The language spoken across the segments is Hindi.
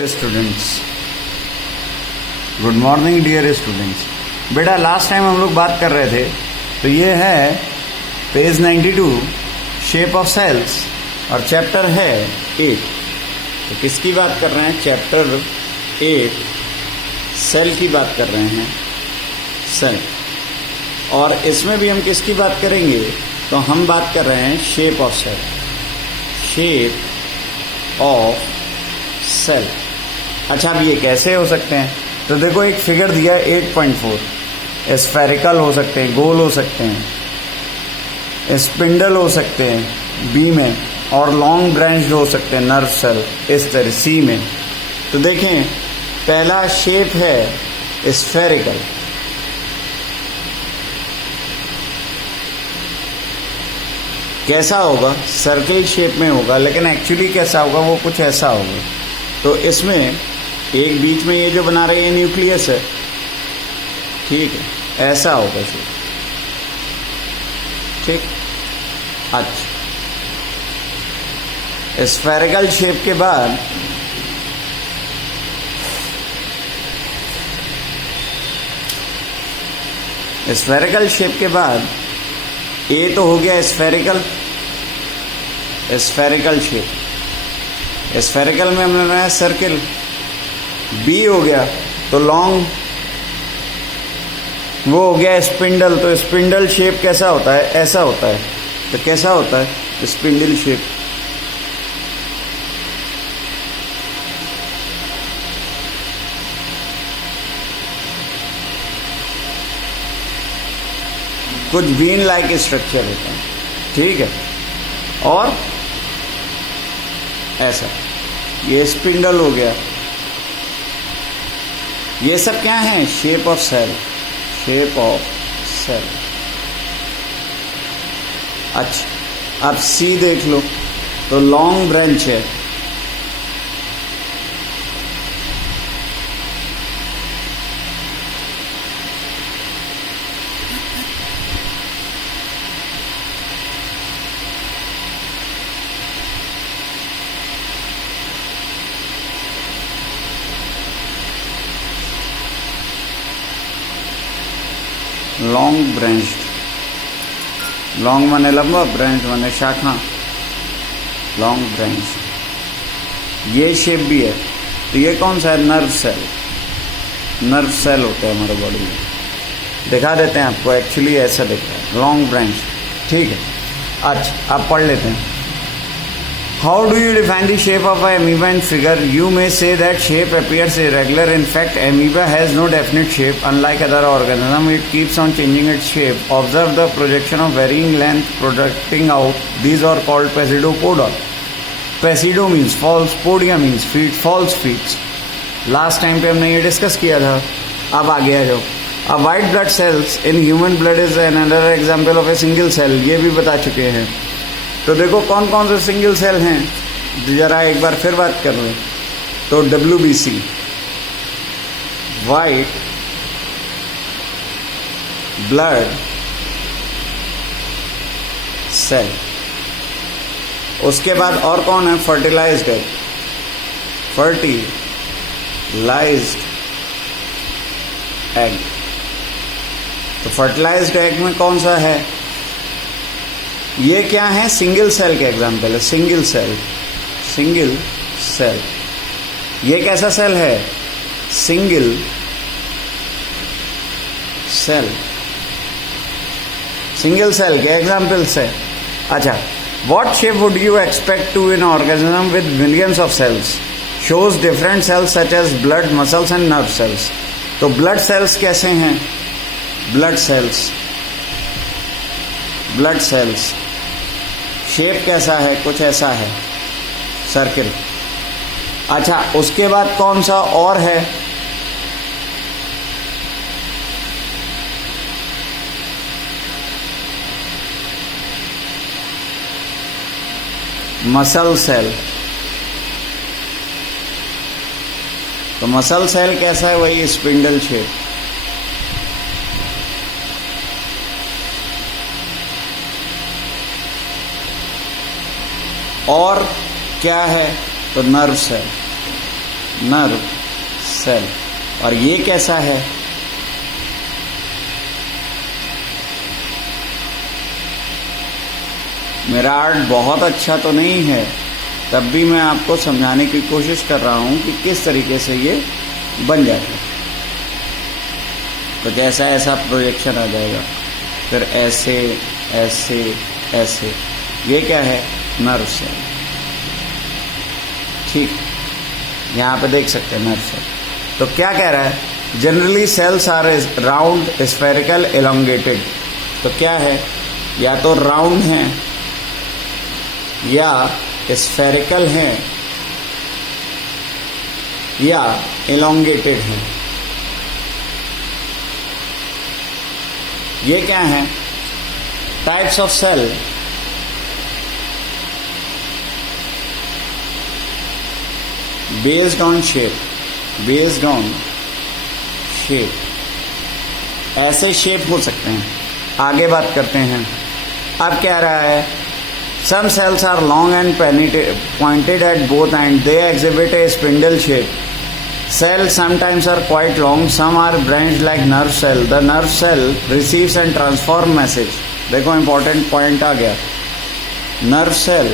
Students, good morning dear students. बेटा लास्ट टाइम हम लोग बात कर रहे थे, तो ये है पेज 92 शेप ऑफ सेल्स और चैप्टर है 8। तो किसकी बात कर रहे हैं? चैप्टर 8 सेल की बात कर रहे हैं, सेल। और इसमें भी हम किसकी बात करेंगे? तो हम बात कर रहे हैं shape of cell, shape of cell. अच्छा, अब ये कैसे हो सकते हैं? तो देखो एक फिगर दिया है 8.4। स्फेरिकल हो सकते हैं, गोल हो सकते हैं, स्पिंडल हो सकते हैं बी में, और लॉन्ग ब्रांच हो सकते हैं नर्व सेल इस तरह सी में। तो देखें पहला शेप है स्फेरिकल। कैसा होगा? सर्किल शेप में होगा, लेकिन एक्चुअली कैसा होगा वो कुछ ऐसा होगा। तो इसमें एक बीच में ये जो बना रहे हैं न्यूक्लियस है, ठीक है, ऐसा होगा शेप, ठीक। अच्छा, स्फेरिकल शेप के बाद ए तो हो गया स्फेरिकल शेप। स्फेरिकल में हमने बनाया सर्किल। बी हो गया तो लॉन्ग, वो हो गया स्पिंडल। तो स्पिंडल शेप कैसा होता है? ऐसा होता है। तो कैसा होता है स्पिंडल शेप? कुछ बीन लाइक स्ट्रक्चर होता है, ठीक है। और ऐसा, ये स्पिंडल हो गया। ये सब क्या है? Shape of cell, shape of cell. अच्छा, अब सी देख लो, तो लॉन्ग ब्रांच है, लॉन्ग ब्रांच। लॉन्ग माने लंबा, ब्रांच माने शाखा, लॉन्ग ब्रांच। ये शेप भी है। तो ये कौन सा है? Nerve cell. नर्व सेल होता है हमारे बॉडी में। दिखा देते हैं आपको, एक्चुअली ऐसा दिखता है, लॉन्ग ब्रांच, ठीक है। अच्छा, आप पढ़ लेते हैं। How do you define the shape of an amoeba in figure? You may say that shape appears irregular. In fact, amoeba has no definite shape. Unlike other organisms, it keeps on changing its shape. Observe the projection of varying length projecting out. These are called pseudopoda. Pseudo means false, podia means feet, false feet. Last time पे हमने ये डिस्कस किया था। अब आगे आ जाओ। A white blood cells in human blood is another example of a single cell. ये भी बता चुके हैं। तो देखो कौन कौन से सिंगल सेल हैं, जरा एक बार फिर बात कर लो। तो WBC, वाइट ब्लड सेल। उसके बाद और कौन है? Fertilized egg, fertilized egg. तो फर्टिलाइज्ड एग में कौन सा है? ये क्या है? सिंगल सेल के एग्जाम्पल है। Single cell, single cell. ये कैसा सेल है? सिंगल सेल, सिंगल सेल के एग्जाम्पल्स है। अच्छा, what shape would you expect to in organism with millions of cells? Shows different cells such as blood, muscles and nerve cells. तो ब्लड सेल्स कैसे हैं? Blood cells, blood sales shape कैसा है? कुछ ऐसा है, सर्किल। अच्छा, उसके बाद कौन सा और है? Muscle cell. तो मसल सेल कैसा है? वही स्पिंडल शेप। और क्या है? तो नर्व सेल, नर्व सेल। और ये कैसा है? मेरा आर्ट बहुत अच्छा तो नहीं है, तब भी मैं आपको समझाने की कोशिश कर रहा हूं कि किस तरीके से ये बन जाता है। तो जैसा ऐसा प्रोजेक्शन आ जाएगा, फिर ऐसे ऐसे ऐसे। ये क्या है? Nerve cell. ठीक, यहाँ पे देख सकते हैं नर्व सेल। तो क्या कह रहा है? Generally cells are round, spherical, elongated. तो क्या है? या तो राउंड है या स्फेरिकल है या एलोंगेटेड है। ये क्या है? Types of cell. Based on shape, based on shape. ऐसे शेप हो सकते हैं। आगे बात करते हैं। अब क्या रहा है? Some cells are long and pointed at both ends. They exhibit a spindle shape. Cells sometimes are quite long. Some are branched like nerve cell. The nerve cell receives and transforms message. देखो important point आ गया। Nerve cell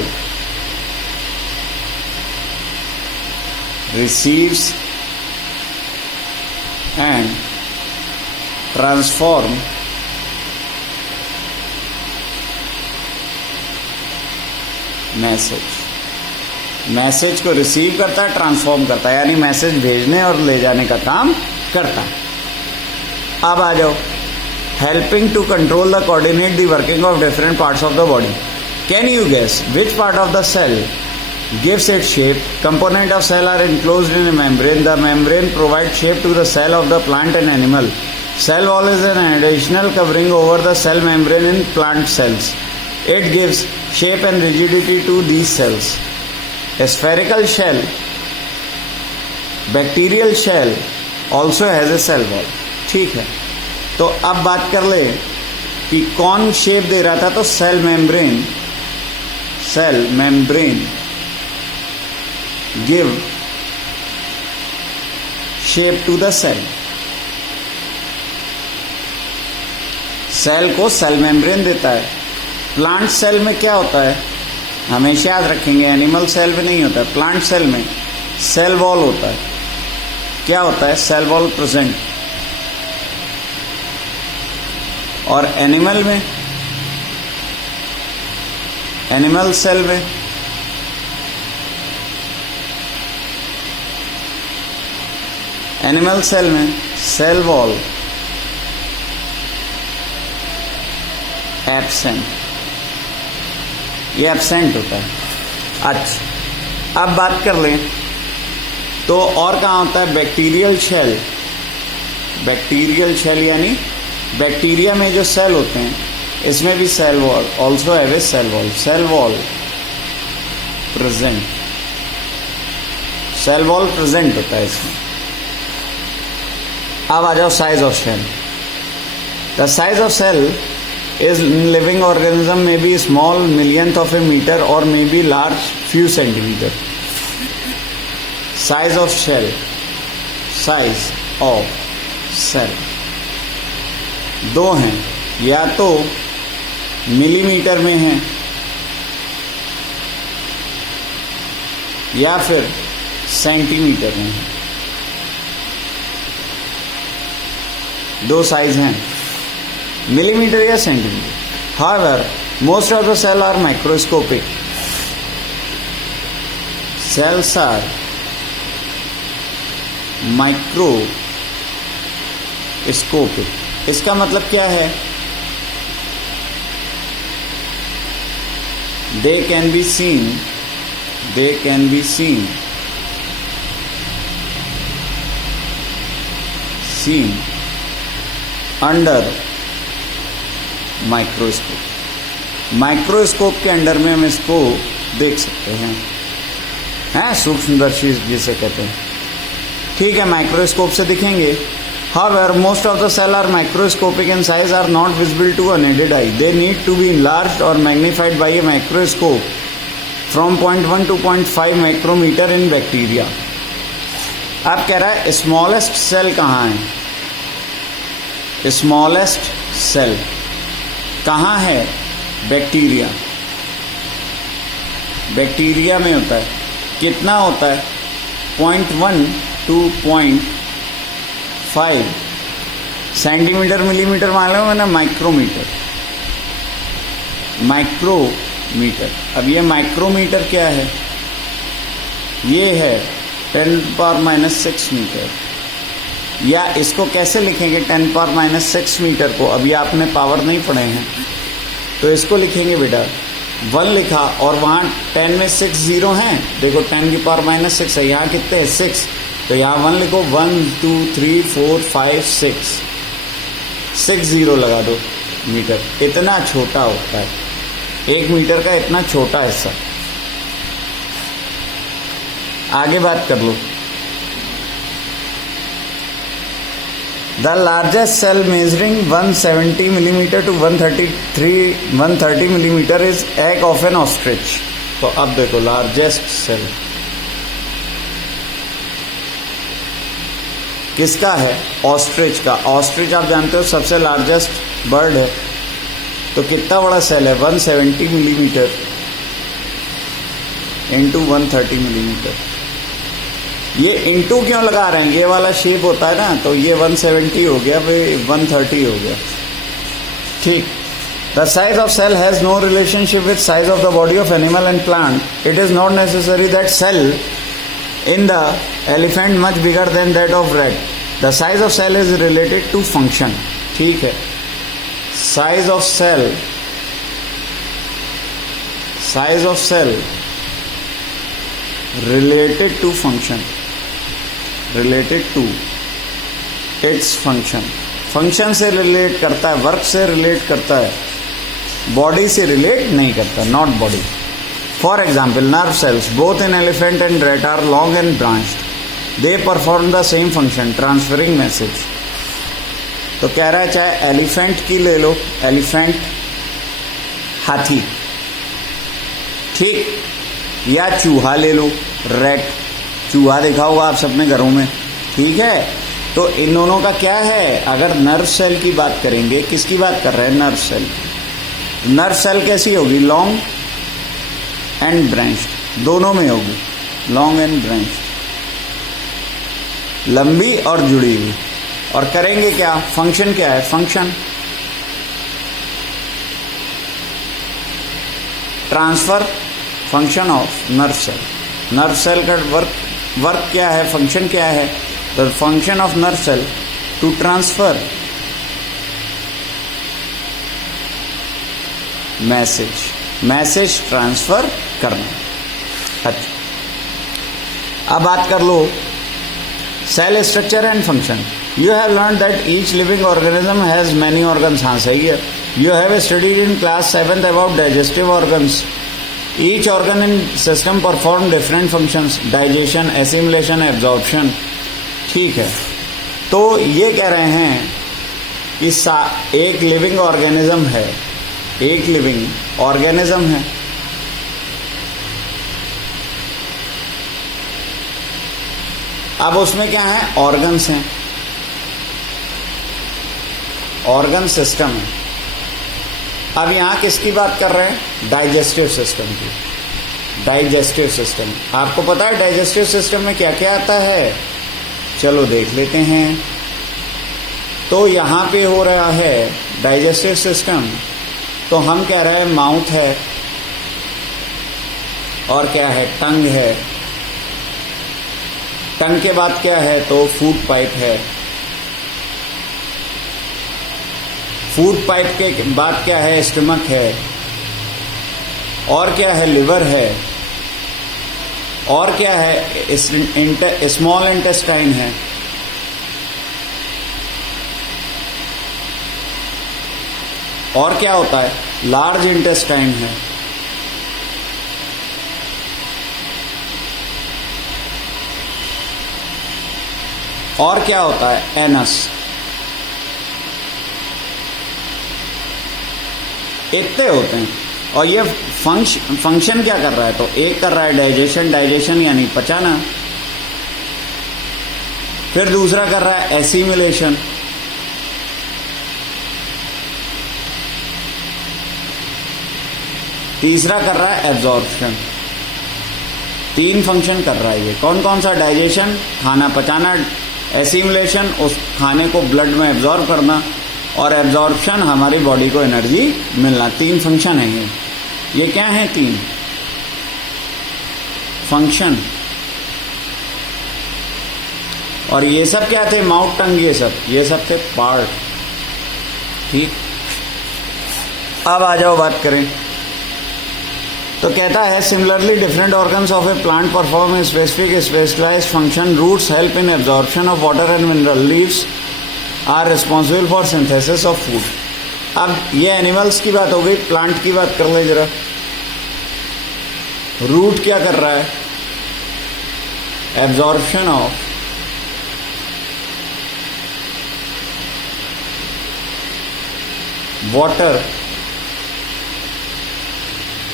receives and transform message को रिसीव करता है, ट्रांसफॉर्म करता है, यानी मैसेज भेजने और ले जाने का काम करता है। अब आ जाओ। Helping to control the coordinate the working of different parts of the body. Can you guess which part of the cell gives it shape? Component of cell are enclosed in a membrane. The membrane provides shape to the cell of the plant and animal. Cell wall is an additional covering over the cell membrane in plant cells. It gives shape and rigidity to these cells. A spherical shell, bacterial shell also has a cell wall. ठीक है, तो अब बात कर ले कि कौन शेप दे रहा था। तो cell membrane give shape to the cell. Cell को सेल मेम्ब्रेन देता है। प्लांट सेल में क्या होता है? हमेशा याद रखेंगे, एनिमल सेल में नहीं होता है। प्लांट सेल में सेल वॉल होता है। क्या होता है? Cell wall present. और एनिमल में, एनिमल सेल में एनिमल सेल में सेल वॉल एब्सेंट। ये एब्सेंट होता है। अच्छा, अब बात कर लें तो और कहाँ होता है? Bacterial cell. बैक्टीरियल शेल यानी बैक्टीरिया में जो सेल होते हैं, इसमें भी cell wall also have a cell wall. Cell wall present, cell wall present होता है इसमें। अब आ जाओ size of cell. The size of cell is living organism में be small, millionth of a metre, और may be large, few centimetre. Size of cell, size of cell दो हैं, या तो मिलीमीटर में है या फिर सेंटीमीटर में है। दो साइज हैं, मिलीमीटर या centimetre. However, most of the cells are microscopic. Cells are microscopic. इसका मतलब क्या है? They can be seen under microscope. Microscope के अंडर में हम इसको देख सकते हैं, सूक्ष्मदर्शी जिसे कहते हैं। ठीक है, माइक्रोस्कोप से दिखेंगे। However, most of the cells are microscopic in size, are not visible to unaided eye. They need to be enlarged or magnified by a microscope from 0.1 to 0.5 micrometer in bacteria. अब कह रहा है स्मॉलेस्ट सेल कहाँ है, स्मॉलेस्ट सेल कहाँ है, बैक्टीरिया, बैक्टीरिया में होता है। कितना होता है, 0.1 to 0.5 सेंटीमीटर मिलीमीटर मालूम है ना, माइक्रोमीटर, माइक्रोमीटर। अब ये माइक्रोमीटर क्या है, ये है 10⁻⁶ मीटर, या इसको कैसे लिखेंगे 10⁻⁶ मीटर को, अभी आपने पावर नहीं पढ़े हैं तो इसको लिखेंगे बेटा 1 लिखा और वहाँ 10 में 6 जीरो हैं, देखो 10⁻⁶ है, यहाँ कितने हैं 6, तो यहाँ 1 लिखो, 1 2 3 4 5 6 जीरो लगा दो मीटर। इतना छोटा होता है 1 मीटर का, इतना छोटा हिस्सा। आगे बात कर लो। The largest cell measuring 170 millimeter to 130 millimeter is egg of an ostrich। तो अब देखो लार्जेस्ट सेल किसका है, ऑस्ट्रिच का। ऑस्ट्रिच आप जानते हो सबसे लार्जेस्ट बर्ड है, तो कितना बड़ा सेल है 170 मिलीमीटर इंटू 130 मिलीमीटर। ये इंटू क्यों लगा रहे हैं, ये वाला शेप होता है ना, तो ये 170 हो गया, फिर 130 हो गया, ठीक। The size of cell has no relationship with size of the body of animal and plant. It is not necessary that cell in the elephant much bigger than that of rat. The size of cell is related to function, ठीक है। Size of cell, size of cell related to function, related to its function. Function से रिलेट करता है, वर्क से रिलेट करता है, बॉडी से रिलेट नहीं करता, not body. For example nerve cells both in elephant and rat are long and branched, they perform the same function transferring message. तो कह रहा है चाहे एलिफेंट की ले लो, एलिफेंट हाथी, ठीक, या चूहा ले लो, रैट, चूहा देखा होगा आप सबने घरों में, ठीक है। तो इन दोनों का क्या है, अगर नर्व सेल की बात करेंगे, किसकी बात कर रहे हैं, नर्व सेल। नर्व सेल कैसी होगी, लॉन्ग एंड ब्रांच्ड, दोनों में होगी, लॉन्ग एंड ब्रांच्ड, लंबी और जुड़ी हुई। और करेंगे क्या, फंक्शन क्या है, function transfer, function of nerve cell. Nerve cell का वर्क क्या है, फंक्शन क्या है, the function of nerve cell to transfer message, message transfer करना। अच्छा, अब बात कर लो cell structure and function. You have learn that each living organism has many organs. हाँ सही है। You have studied in class 7th about digestive organs. Each organ in system perform different functions, digestion, assimilation, absorption, ठीक है। तो ये कह रहे हैं कि एक लिविंग ऑर्गेनिज्म है, एक लिविंग ऑर्गेनिज्म है, अब उसमें क्या है, ऑर्गन्स हैं, ऑर्गन सिस्टम है। अब यहां किसकी बात कर रहे हैं, डाइजेस्टिव सिस्टम की। डाइजेस्टिव सिस्टम, आपको पता है डाइजेस्टिव सिस्टम में क्या क्या आता है, चलो देख लेते हैं। तो यहां पे हो रहा है डाइजेस्टिव सिस्टम, तो हम कह रहे हैं माउथ है, और क्या है, टंग है। टंग के बाद क्या है, तो फूड पाइप है। फूड पाइप के बाद क्या है, स्टमक है, और क्या है, लिवर है, और क्या है, स्मॉल इंटेस्टाइन है, और क्या होता है, लार्ज इंटेस्टाइन है, और क्या होता है, एनस। इतने होते हैं। और ये फंक्शन क्या कर रहा है, तो एक कर रहा है डाइजेशन, डाइजेशन यानी पचाना, फिर दूसरा कर रहा है एसिमिलेशन, तीसरा कर रहा है एब्जॉर्प्शन। 3 फंक्शन कर रहा है ये। कौन कौन सा? डाइजेशन, खाना पचाना, एसिमुलेशन, उस खाने को ब्लड में एब्जॉर्ब करना, और एब्जॉर्प्शन हमारी बॉडी को एनर्जी मिलना। 3 फंक्शन है ये क्या है? 3 फंक्शन। और ये सब क्या थे? माउथ, टंग, ये सब थे पार्ट। ठीक, अब आ जाओ बात करें। तो कहता है similarly different organs of a plant perform a specific specialised function. Roots help in absorption of water and mineral. Leaves are responsible for synthesis of food. अब ये एनिमल्स की बात हो गई, प्लांट की बात कर ले जरा। रूट क्या कर रहा है? एब्जॉर्प्शन ऑफ वाटर,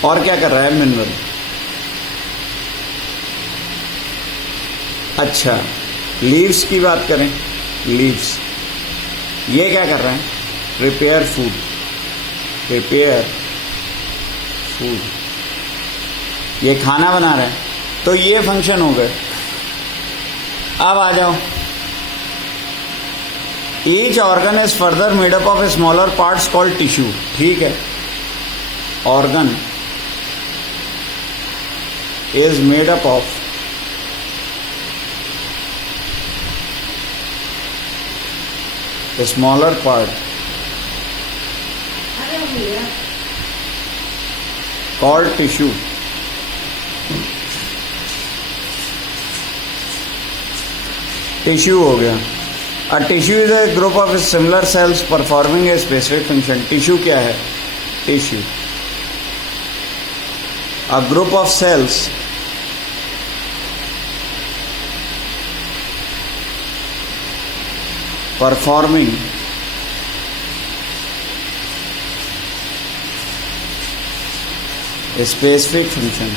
और क्या कर रहा है? मिनरल। अच्छा, लीव्स की बात करें। लीव्स ये क्या कर रहे हैं? प्रिपेयर फूड, प्रिपेयर फूड, ये खाना बना रहे हैं। तो ये फंक्शन हो गए। अब आ जाओ, each organ is further made up of a smaller parts called tissue. ठीक है, organ is made up of a smaller part called tissue. Tissue हो गया। A tissue is a group of similar cells performing a specific function. Tissue क्या है? Tissue, a group of cells performing a specific function.